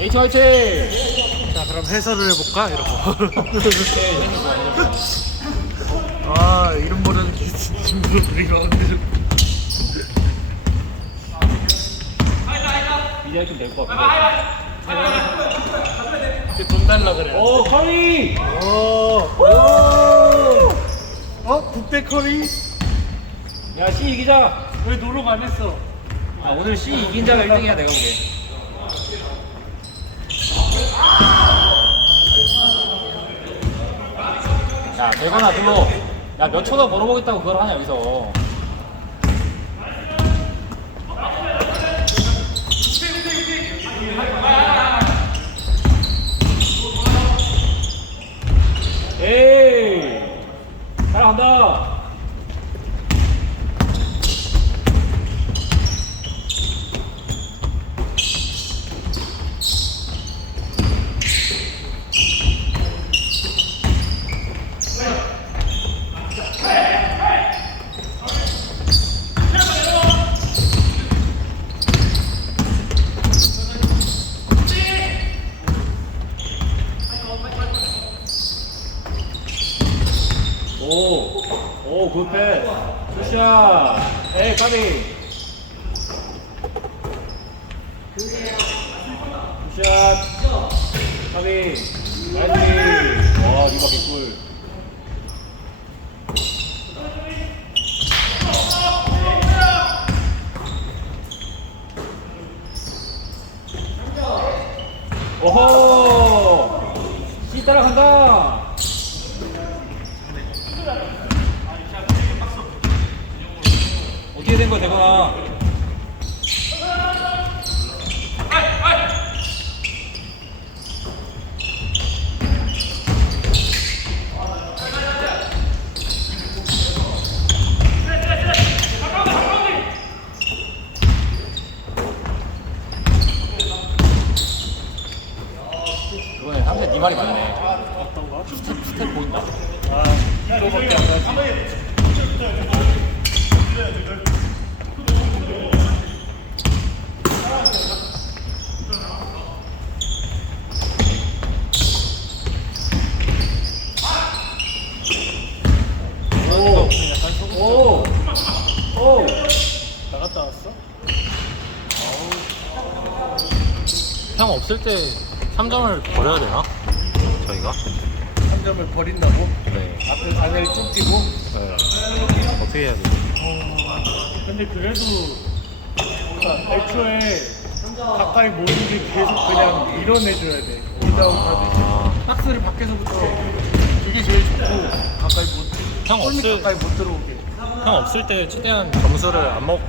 H 화이팅! 자 그럼 해설을 해볼까 이러고 네, 아 이름 모르는 친구들이 가운데 이제 좀 될 것 같은데. 돈 달라 그래 오, 커리! 어, 오, 어? 국대 커리? 야, C 이기자! 왜 노력 안 했어? 아, 오늘 C 이긴 자가 1등이야, 내가 보기엔. 야, 대건아, 그거. 야, 몇 초나 벌어보겠다고 그걸 하냐, 여기서. 에이! 따라간다! 오, 오, 굿패. 굿샷. 에이, 까비. 굿샷. 까비. 나이스. 와, 이거 개꿀. 오호! C 따라간다! 어떻게 된 거야, 대건아? 이번에 상대 네 말이 맞네. 스텝, 스텝 보인다. 아 이거밖에 안 하지 오! 오! 오! 나갔다 왔어? 형 없을 때 3점을 버려야 되나? 저희가? 한 점을 버린다고? 네. 앞에 단을 쫓기고? 네. 어떻게 해야 돼? 근데 그래도 그러니까 애초에 가까이 모는 게 계속 그냥 밀어내줘야 돼 올다운 아, 박스를 밖에서부터 그게 제일 좋고 가까이 못 형 골밑 없을- 가까이 못 들어오게 형 없을 때 최대한 점수를 안 먹히는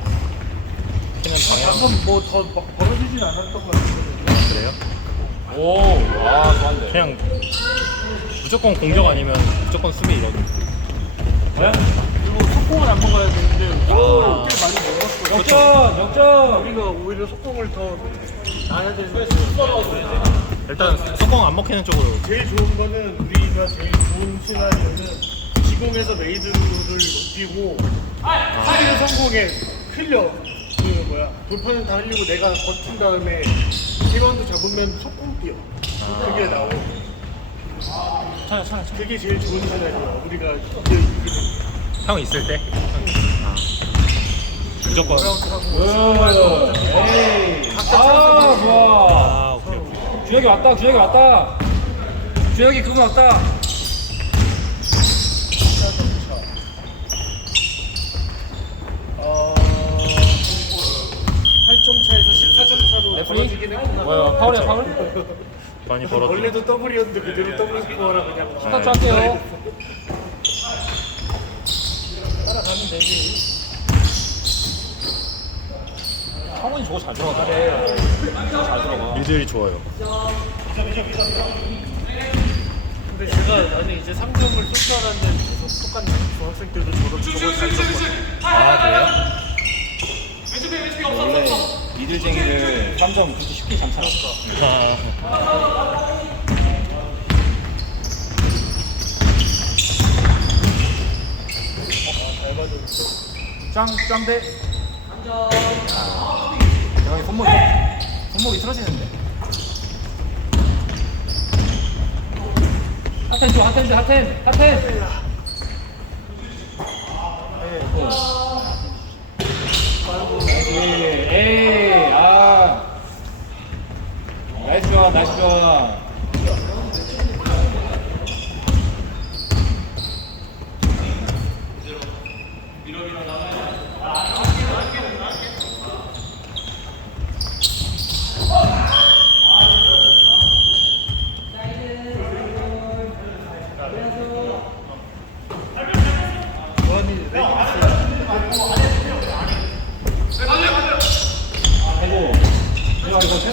방향 방금 뭐더 벌어지진 않았던 것 같은데 그래요? 오! 와, 좋았네. 그냥 무조건 공격 아니면 무조건 수비 이런 네? 그리고 속공을 안 먹어야 되는데 아. 꽤 많이 역전! 역전! 우리가 오히려 속공을 더 나야 되는데 일단 속공 안 먹히는 쪽으로 제일 좋은 거는 우리가 제일 좋은 시나리오는 지공에서 메이드를 뛰고 수비를 성공해 흘려 그 뭐야 돌파는 다 흘리고 내가 버틴 다음에 리바운드 잡으면 속공 뛰어 그게 나오 차려, 차려, 차려. 그게 제일 좋은 시나리오야 우리가 이제 이기는 형 있을 때 아. 무조건 에이! 아, 좋아! 아 오케이 오케이 주혁이 왔다, 주혁이 왔다! 주혁이 그거 왔다! 어... 8점 차에서 14점 차로 레프리? 벌어지긴 했구나 뭐야, 파울이야, 파울? 많이 벌었죠 원래도 더블이었는데 그대로 더블 스코어라 그냥 스타트 할게요. 따라가면 되지 성훈이 저거 잘 들어가다. 저거 잘 들어가. 미들이 좋아요 근데 제가 나는 이제 3점을 쏠줄 알았는데 계속 똑같네 중학생 때도 저런 저걸 잘 썼거든 아 그래요? 원래 미들쟁이를 3점 그렇게 쉽게 잠살았어. 아, 짱, 짱대. 여기 손목이 손목이 틀어지는데. 핫템 줘 핫템 줘 핫템 핫템. 예, 예, 아. 나이스 좋아 나이스 좋아 나와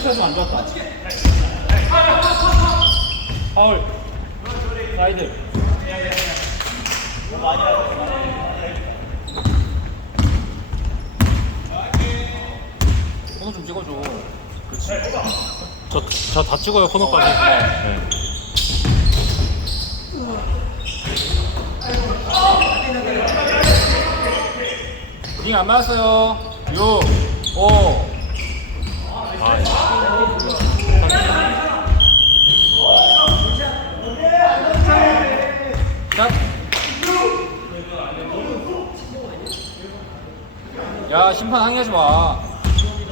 패스가 좀안 좋았다 파울. 사이드. 번호 좀 찍어줘. 그렇지. 저다 찍어요 코너까지. 네. 링안 맞았어요. 6 5 아, 자. 야 심판 항의하지 마.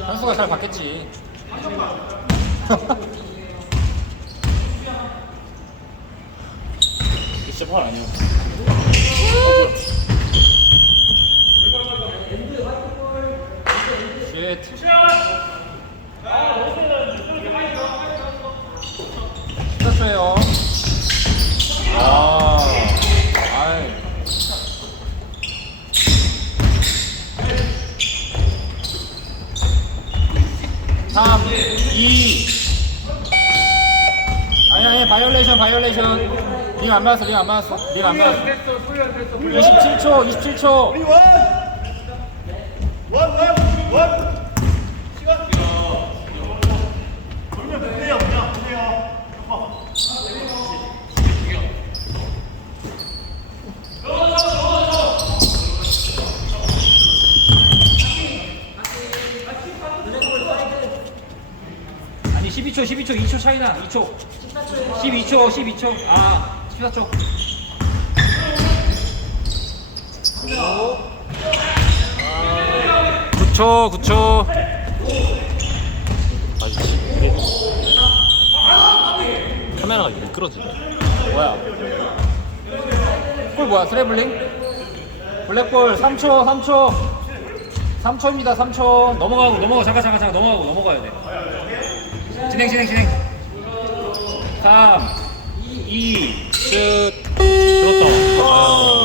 한수가 잘 받겠지. 진짜 팔 아니야. 쉣. 스타트예요. 아, 아이. 삼, 이. 아니 아니 바이올레이션. 링안 맞았어 링안 맞았어 링안 맞았어. 27초 27초. 아니 12초 12초 2초 차이나 2초 12초 12초. 아 14초. 9초 9초. 아이씨. 이게 카메라가 미끄러지네. 뭐야? 볼 뭐야? 트래블링? 블랙볼 3초 3초. 3초입니다 3초. 넘어가고 넘어가 잠깐 잠깐 잠깐. 넘어가고 넘어가야 돼. 진행 진행 진행 3 2 1로또